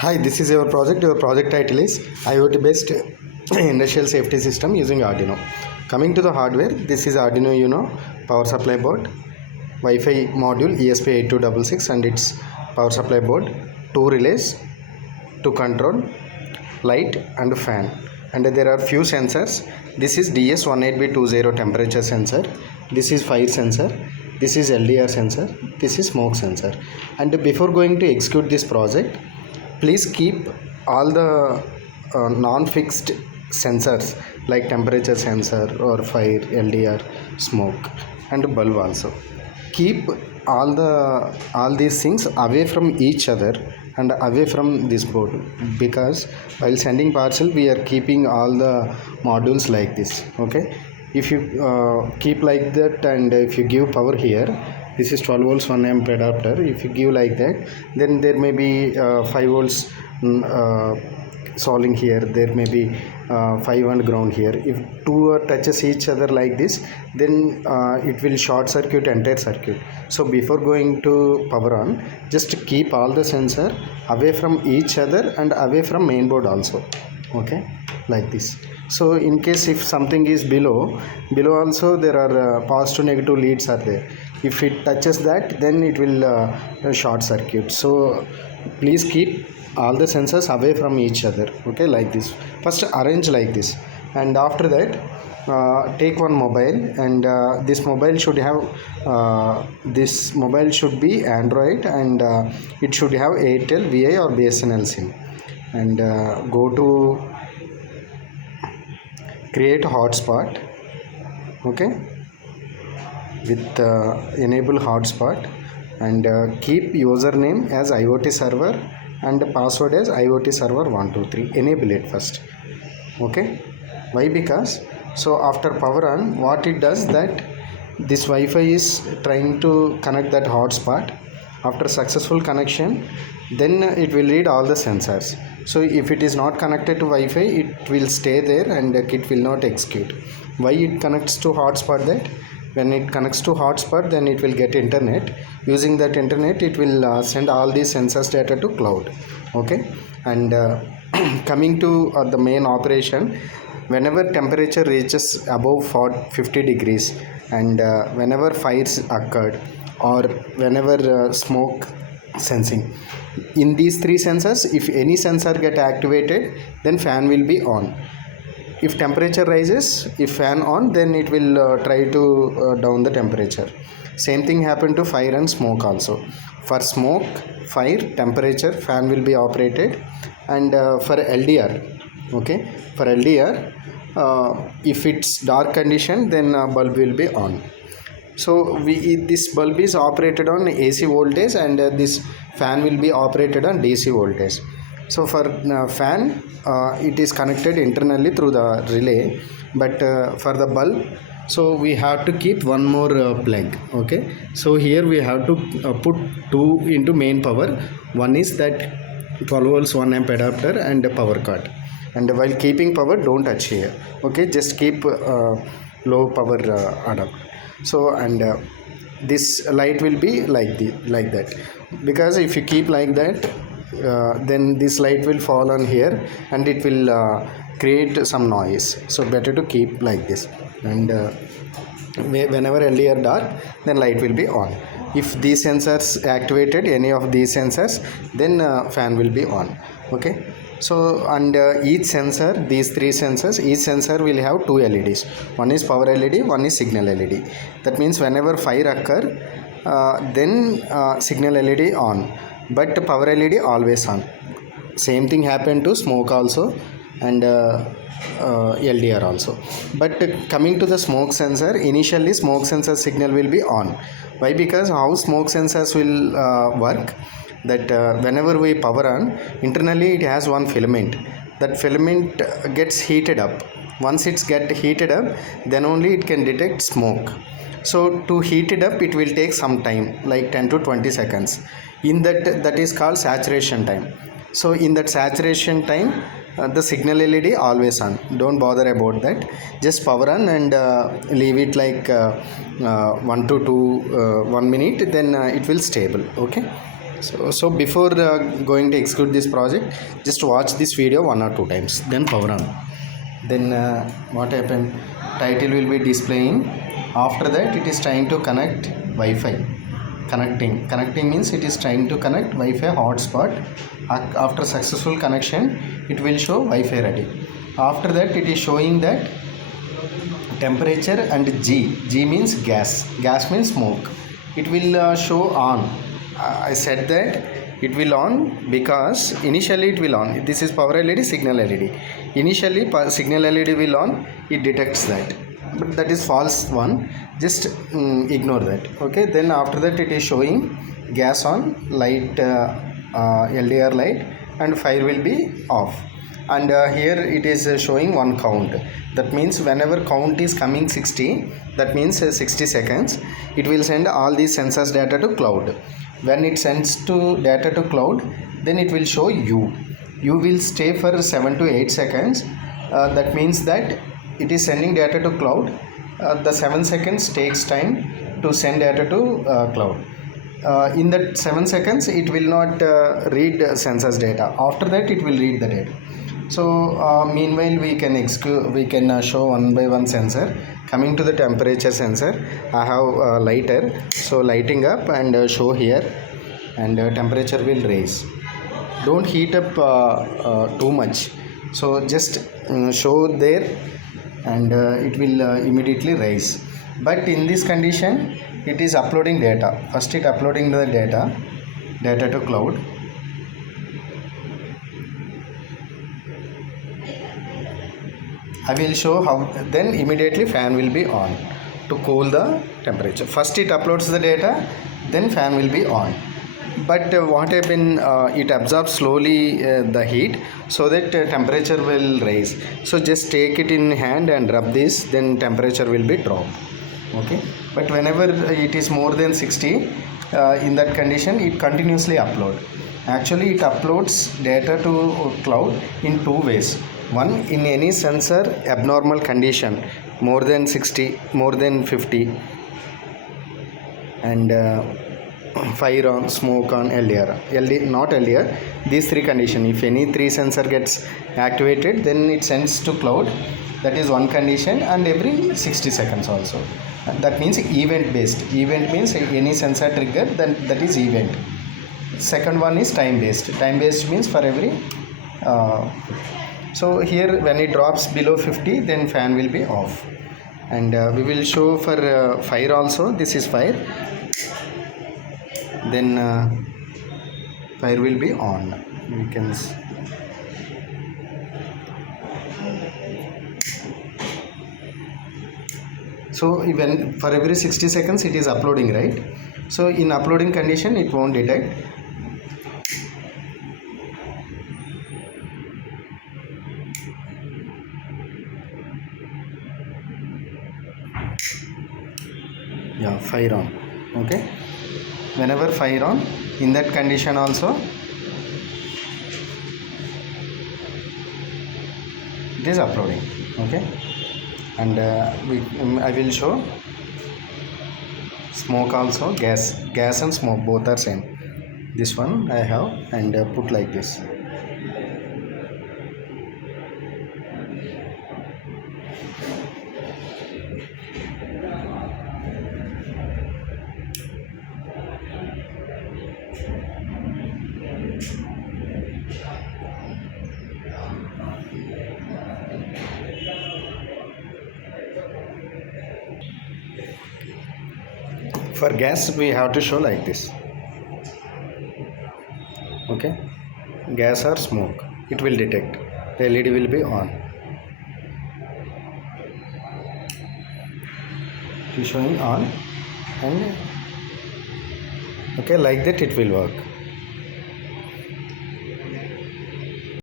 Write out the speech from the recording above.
Hi, this is your project. Your project title is IoT based industrial safety system using Arduino. Coming to the hardware, this is Arduino Uno power supply board, Wi-Fi module ESP8266 and its power supply board, two relays to control light and fan, and there are few sensors. This is DS18B20 temperature sensor, this is fire sensor, this is LDR sensor, this is smoke sensor. And before going to execute this project, please keep all the non-fixed sensors like temperature sensor or fire, LDR, smoke and bulb also. Keep all these things away from each other and away from this board, because while sending parcel we are keeping all the modules like this. Okay, if you keep like that, and if you give power here, this is 12 volts 1 amp adapter. If you give like that, then there may be 5 volts solving here, there may be 5 and ground here. If two touches each other like this, then it will short circuit entire circuit. So before going to power on, just keep all the sensor away from each other and away from main board also. Okay, like this. So in case if something is below also, there are positive negative leads are there. If it touches that, then it will short circuit. So please keep all the sensors away from each other. Okay, like this. First arrange like this, and after that take one mobile, and this mobile should be Android, and it should have Airtel, VI or BSNL SIM, and go to create hotspot. Okay, with enable hotspot, and keep username as IoT server and password as IoT server 123. Enable it first. Okay, why? Because so after power on, what it does, that this Wi-Fi is trying to connect that hotspot. After successful connection, then it will read all the sensors. So if it is not connected to Wi-Fi, it will stay there and it will not execute. Why it connects to hotspot? That when it connects to hotspot, then it will get internet. Using that internet, it will send all these sensors data to cloud. Okay, and coming to the main operation, whenever temperature reaches above 50 degrees, and whenever fires occurred, or whenever smoke sensing, in these three sensors, if any sensor get activated, then fan will be on. If temperature rises, if fan on, then it will try to down the temperature. Same thing happened to fire and smoke also. For smoke, fire, temperature, fan will be operated. And for LDR, okay, for LDR, if it's dark condition, then bulb will be on. So this bulb is operated on AC voltage, and this fan will be operated on DC voltage. So for fan, it is connected internally through the relay, but for the bulb, so we have to keep one more plug. Okay, so here we have to put two into main power. One is that 12 volts 1 amp adapter and a power cord. And while keeping power, don't touch here. Okay, just keep low power adapter. So and this light will be like that, because if you keep like that, then this light will fall on here and it will create some noise. So better to keep like this, and whenever LDR dark, then light will be on. If these sensors activated, any of these sensors, then fan will be on. Okay, so and each sensor, these three sensors, each sensor will have two LEDs. One is power LED, one is signal LED. That means whenever fire occur, then signal LED on, but power LED always on. Same thing happened to smoke also, and LDR also. But coming to the smoke sensor, initially smoke sensor signal will be on. Why? Because how smoke sensors will work, that whenever we power on, internally it has one filament. That filament gets heated up. Once it's get heated up, then only it can detect smoke. So to heat it up, it will take some time, like 10 to 20 seconds. In that is called saturation time. So in that saturation time, the signal LED always on. Don't bother about that. Just power on and leave it like 1 to 2 1 minute. Then it will stable. Okay. So before going to execute this project, just watch this video 1 or 2 times, then power on. Then what happened, title will be displaying. After that it is trying to connect Wi-Fi. Connecting means it is trying to connect Wi-Fi hotspot. After successful connection, it will show Wi-Fi ready. After that it is showing that temperature and G means gas means smoke. It will show on. I said that it will on because initially it will on. This is power LED, signal LED. Initially signal LED will on, it detects that, but that is false one. Just ignore that. Okay, then after that it is showing gas on, light LDR light, and fire will be off. And here it is showing one count. That means whenever count is coming 60, that means 60 seconds, it will send all these sensors data to cloud. When it sends to data to cloud, then it will show you will stay for 7 to 8 seconds. That means that it is sending data to cloud. The 7 seconds takes time to send data to cloud. In that 7 seconds it will not read sensors data. After that it will read the data. So meanwhile we can show one by one sensor. Coming to the temperature sensor, I have a lighter, so lighting up and show here, and temperature will raise. Don't heat up too much, so just show there, and it will immediately rise. But in this condition it is uploading data. First it uploading the data to cloud. I will show how. Then immediately fan will be on to cool the temperature. First it uploads the data, then fan will be on. But what happened, it absorbs slowly the heat, so that temperature will rise. So just take it in hand and rub this, then temperature will be dropped. Okay, but whenever it is more than 60, in that condition it continuously upload. Actually it uploads data to cloud in two ways. One, in any sensor abnormal condition, more than 60, more than 50, and fire on, smoke on, not LDR, these three conditions. If any three sensor gets activated, then it sends to cloud. That is one condition, and every 60 seconds also. That means event based. Event means any sensor trigger, then that is event. Second one is time based. Time based means for every so here when it drops below 50, then fan will be off. And we will show for fire also. This is fire, then fire will be on. We can so even for every 60 seconds it is uploading, right? So in uploading condition it won't detect. Yeah, fire on. Okay, whenever fire on, in that condition also it is uploading. Okay, and I will show smoke also. Gas and smoke both are same. This one I have, and put like this. For gas we have to show like this. Okay, gas or smoke, it will detect. The LED will be on. It is showing on, and okay, like that it will work.